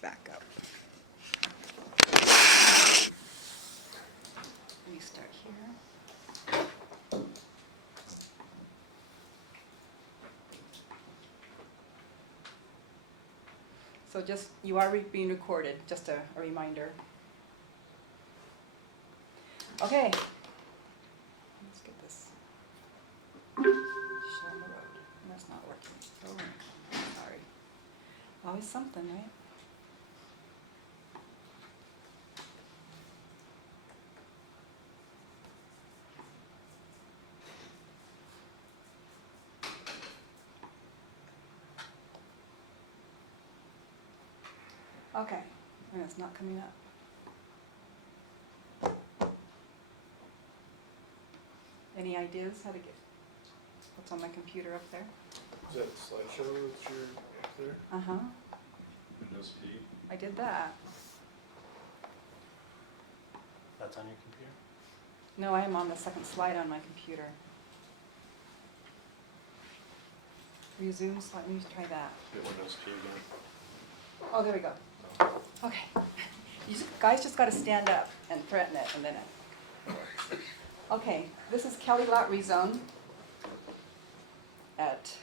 Back up. Let me start here. So just, you are being recorded, just a reminder. Okay. Let's get this. Show on the road. That's not working. Oh, sorry. Always something, right? Okay, and it's not coming up. Any ideas how to get what's on my computer up there? Is that slideshow that you're up there? Uh-huh, Windows P? I did that. That's on your computer? No, I am on the second slide on my computer. Resume slide, let me try that. Hit Windows P again. Oh, there we go. Okay. You guys just gotta stand up and threaten it and then it works. Okay, this is Kelly Lot Rezone at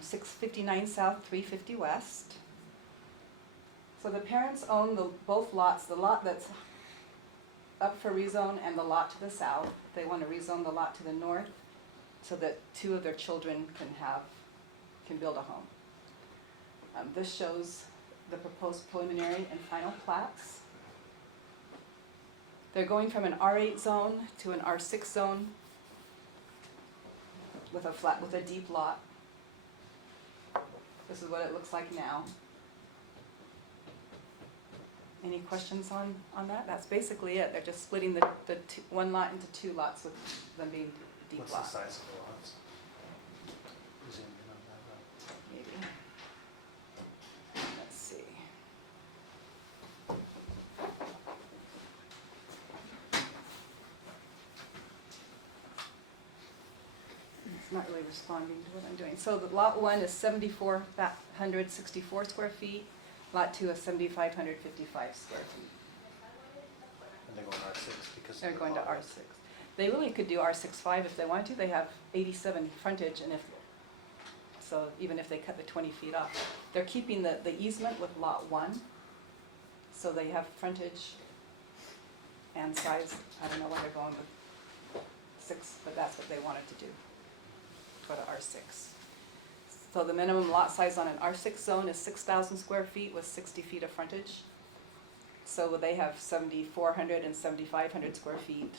659 South, 350 West. So the parents own both lots, the lot that's up for rezone and the lot to the south. They want to rezone the lot to the north so that two of their children can build a home. This shows the proposed preliminary and final plats. They're going from an R8 zone to an R6 zone with a deep lot. This is what it looks like now. Any questions on that? That's basically it. They're just splitting the one lot into two lots with them being deep What's lots. the size of the lots? Zoom in on that. Maybe. Let's see. It's not really responding to what I'm doing. So the lot 1 is 7,464 square feet. Lot 2 is 7,555 square feet. And they're going R6 because They're of the going to lot. R6. They really could do R6.5 if they wanted to. They have 87 frontage, and so even if they cut the 20 feet off, they're keeping the easement with lot 1. So they have frontage and size. I don't know what they're going with 6, but that's what they wanted to do for the R6. So the minimum lot size on an R6 zone is 6,000 square feet with 60 feet of frontage. So they have 7,400 and 7,500 square feet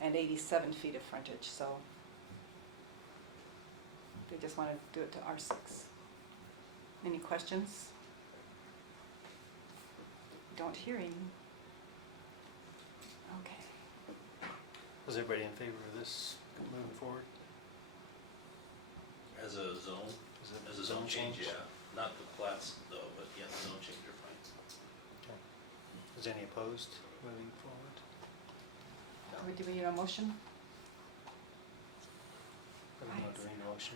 and 87 feet of frontage, so they just want to do it to R6. Any questions? Don't hear any. Okay. Was everybody in favor of this moving forward? As a zone? Is it As a zone change, yeah. Not the plats though, but yeah, the zone change are fine. Okay. Is any opposed moving forward? Do we need a motion? Or do you want to bring a motion?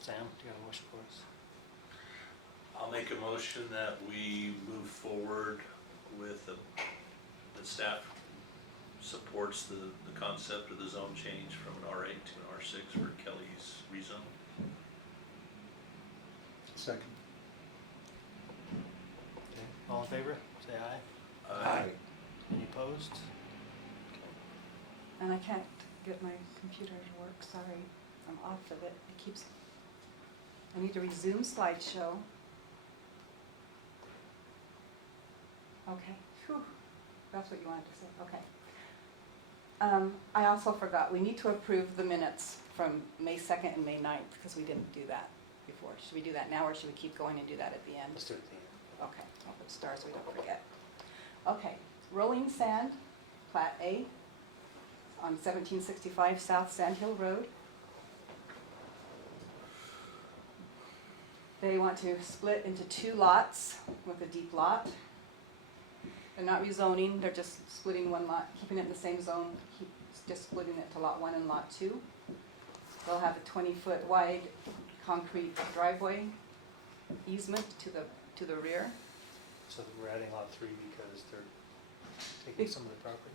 Sam, do you have a motion for us? I'll make a motion that we move forward with the staff supports the concept of the zone change from an R8 to an R6 for Kelly's rezone. Second. Okay. All in favor? Say aye. Any opposed? And I can't get my computer to work, sorry. I'm off of it. I need to resume slideshow. Okay, phew, that's what you wanted to say, okay. I also forgot, we need to approve the minutes from May 2nd and May 9th, because we didn't do that before. Should we do that now, or should we keep going and do that at the end? Let's do it at the end. Okay, I'll put stars so we don't forget. Okay, Rolling Sand, Plat A, on 1765 South Sand Hill Road. They want to split into two lots with a deep lot. They're not rezoning, they're just splitting one lot, keeping it in the same zone, just splitting it to lot 1 and lot 2. They'll have a 20-foot wide concrete driveway easement to the rear. So we're adding lot 3 because they're taking some of the property.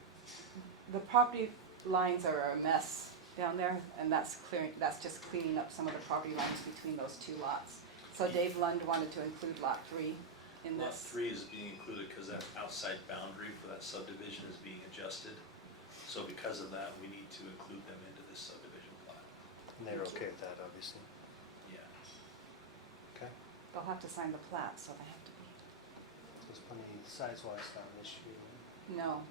The property lines are a mess down there, and that's just cleaning up some of the property lines between those two lots. So Dave Lund wanted to include lot 3 in Lot this. 3 is being included because that outside boundary for that subdivision is being adjusted. So because of that, we need to include them into this subdivision plat. And they're okay with that, obviously. Yeah. Okay. They'll have to sign the plat, so they have to be. There's plenty size-wise down this year. No.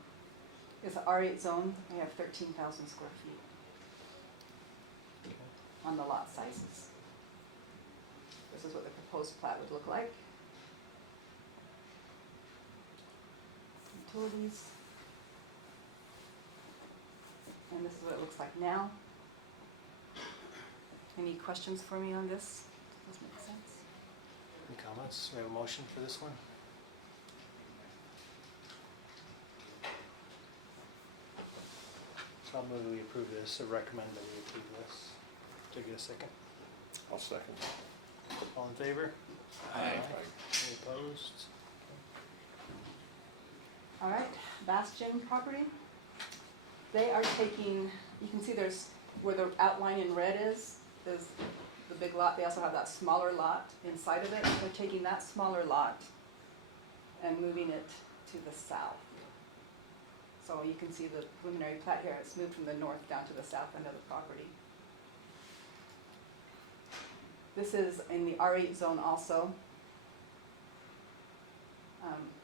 It's an R8 zone, we have 13,000 square feet on the lot sizes. This is what the proposed plat would look like. Utilities. And this is what it looks like now. Any questions for me on this? Does this make sense? Any comments? We have a motion for this one? So I'll move that we approve this, or recommend that we approve this. Do I get a second? I'll second. All in favor? Aye. Any opposed? All right, Bastion property. They are taking, you can see there's, where the outline in red is the big lot. They also have that smaller lot inside of it. They're taking that smaller lot and moving it to the south. So you can see the preliminary plat here. It's moved from the north down to the south end of the property. This is in the R8 zone also.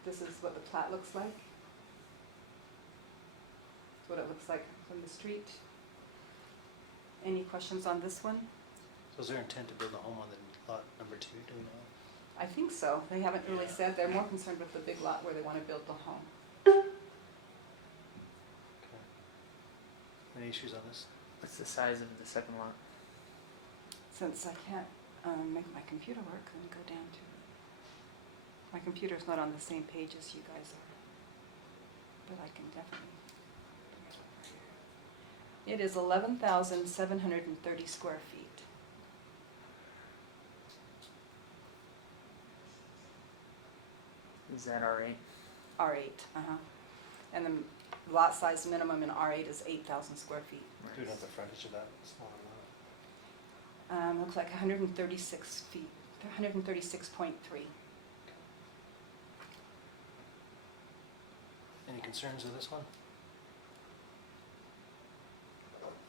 This is what the plat looks like. That's what it looks like from the street. Any questions on this one? So is there intent to build a home on the lot number 2, do we know? I think so. They haven't really Yeah. said. They're more concerned with the big lot where they want to build the home. Okay. Any issues on this? What's the size of the second lot? Since I can't make my computer work, let me go down to, my computer's not on the same page as you guys are, but I can definitely bring it over here. It is 11,730 square feet. Is that R8? R8, and the lot size minimum in R8 is 8,000 square feet. Do you know the frontage of that smaller lot? Looks like 136 feet, 136.3. Any concerns with this one?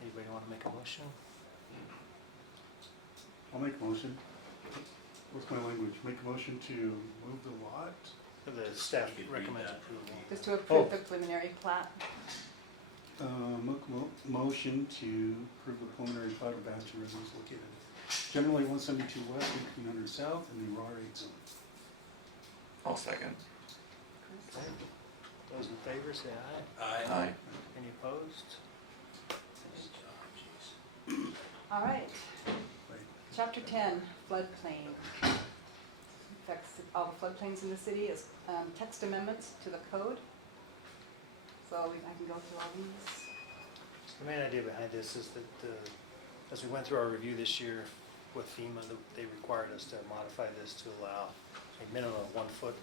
Anybody want to make a motion? I'll make a motion. What's my language? Make a motion to move the lot? The staff You could read recommends that. approval. Just to approve Oh. the preliminary plat. Motion to approve the preliminary plat of Bastion residence located generally 172 west, 1800 south in the R8 zone. I'll second. Okay. Those in favor say aye. Aye. Any opposed? Nice job, jeez. All right, Right. chapter 10, floodplain. Affects all the floodplains in the city is text amendments to the code. So I can go through all these. The main idea behind this is that as we went through our review this year with FEMA, they required us to modify this to allow a minimum of 1 foot,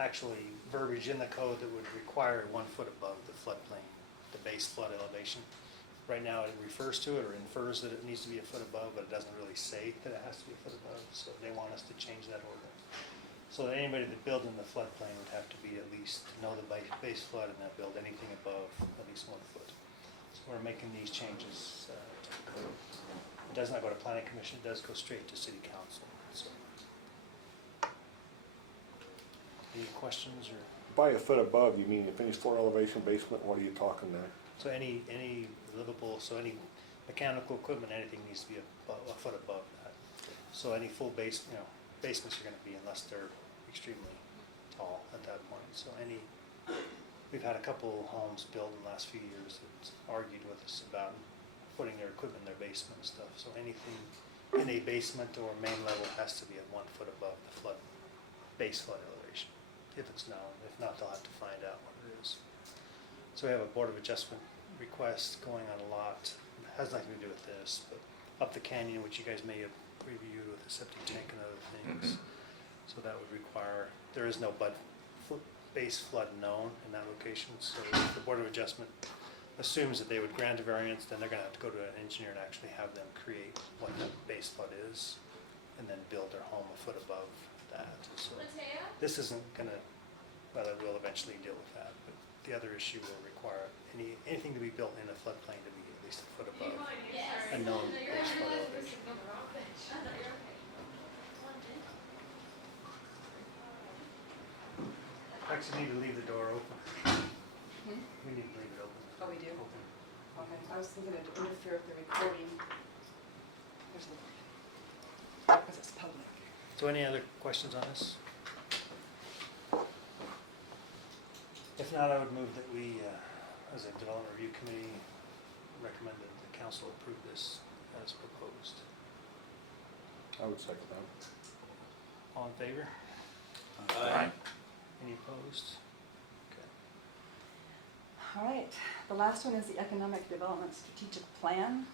actually verbiage in the code that would require 1 foot above the floodplain, the base flood elevation. Right now it refers to it or infers that it needs to be a foot above, but it doesn't really say that it has to be a foot above, so they want us to change that ordinance. So that anybody that built in the floodplain would have to be at least, know the base flood and not build anything above at least 1 foot. So we're making these changes to the code. It does not go to planning commission, it does go straight to city council, so. Any questions or, By a foot above, you mean a finished floor elevation basement, what are you talking there? so any livable, so any mechanical equipment, anything needs to be a foot above that. So any full base, basements are gonna be unless they're extremely tall at that point, so we've had a couple homes built in the last few years that argued with us about putting their equipment in their basement and stuff, so anything in a basement or main level has to be at 1 foot above the base flood elevation, if it's known. If not, they'll have to find out what it is. So we have a Board of Adjustment request going on a lot, it has nothing to do with this, but up the canyon, which you guys may have reviewed with the septic tank and other things. that would require, there is no base flood known in that location, so the Board of Adjustment assumes that they would grant a variance, then they're gonna have to go to an engineer and actually have them create what the base flood is, and then build their home a foot above that. So this isn't gonna, well, it will eventually deal with that, but the other issue will require anything to be built in a floodplain to be at least a foot above a known base flood elevation. Actually, need to leave the door open. Hmm? We need to leave it open. Oh, we do? Open. Okay, I was thinking it'd interfere with the recording. There's a, because it's public. So any other questions on this? If not, I would move that we, as a development review committee, recommend that the council approve this as proposed. I would second that. All in favor? Aye. Any opposed? Okay. All right, the last one is the Economic Development Strategic Plan.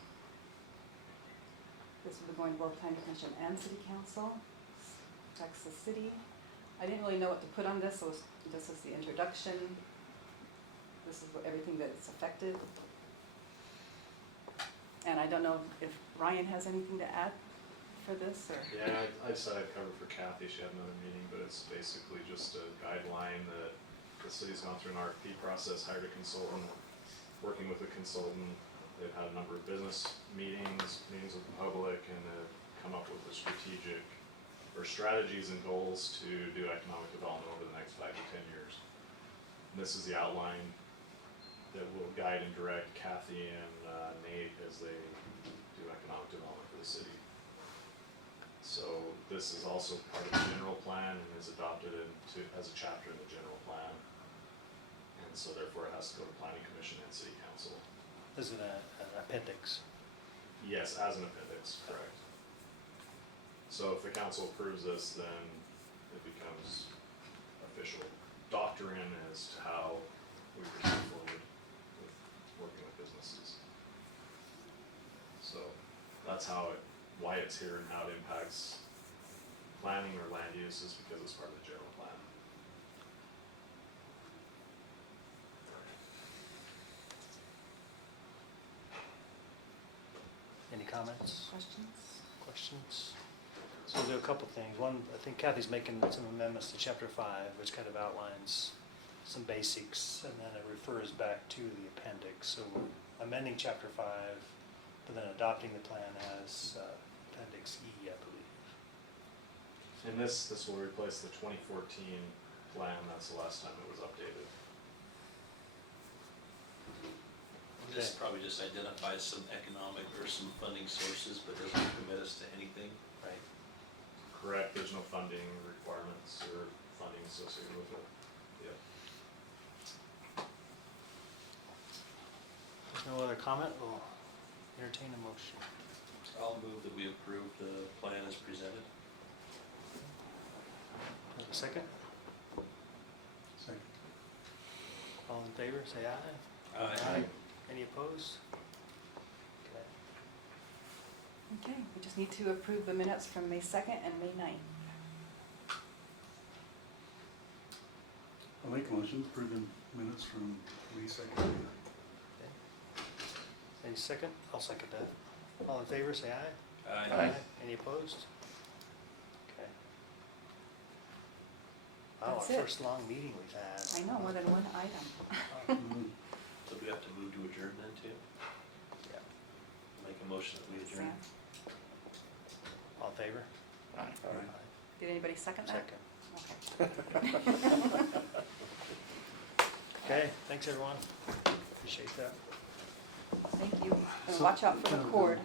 This will be going to both Planning Commission and City Council. Affects the city. I didn't really know what to put on this, so this is the introduction. This is everything that's affected. And I don't know if Ryan has anything to add for this, or? Yeah, I said I'd cover for Kathy, she had another meeting, but it's basically just a guideline that the city's gone through an RFP process, hired a consultant, working with a consultant. They've had a number of business meetings with the public, and have come up with a strategies and goals to do economic development over the next 5 to 10 years. And this is the outline that will guide and direct Kathy and Nate as they do economic development for the city. So this is also part of the general plan and is adopted as a chapter in the general plan. And so therefore it has to go to Planning Commission and City Council. This is an appendix. Yes, as an appendix, correct. So if the council approves this, then it becomes official doctrine as to how we proceed forward with working with businesses. So that's why it's here and how it impacts planning or land use is because it's part of the general plan. Any comments, Questions? questions? So we'll do a couple things. One, I think Kathy's making some amendments to chapter 5, which kind of outlines some basics, and then it refers back to the appendix. So we're amending chapter 5, but then adopting the plan as appendix E, I believe. And this will replace the 2014 plan, that's the last time it was updated. This probably just identifies some economic or some funding sources, but doesn't commit us to anything. Right. Correct, there's no funding requirements or funding associated with it. Yep. There's no other comment, we'll entertain a motion. I'll move that we approve the plan as presented. Have a second? Second. All in favor, say aye. Any opposed? Okay. Okay, we just need to approve the minutes from May 2nd and May 9th. I'll make a motion to approve the minutes from May 2nd. Any second? I'll second that. All in favor, say aye. Aye. Any opposed? Okay. Wow, That's our it. first long meeting we've had. I know, more than one item. Mhm. So we have to move to adjourn then too? Yeah. Make a motion that we adjourn. All in favor? Aye. All right. Did anybody second that? Second. Okay. Okay, thanks everyone. Appreciate that. Thank you. And watch out for the cord.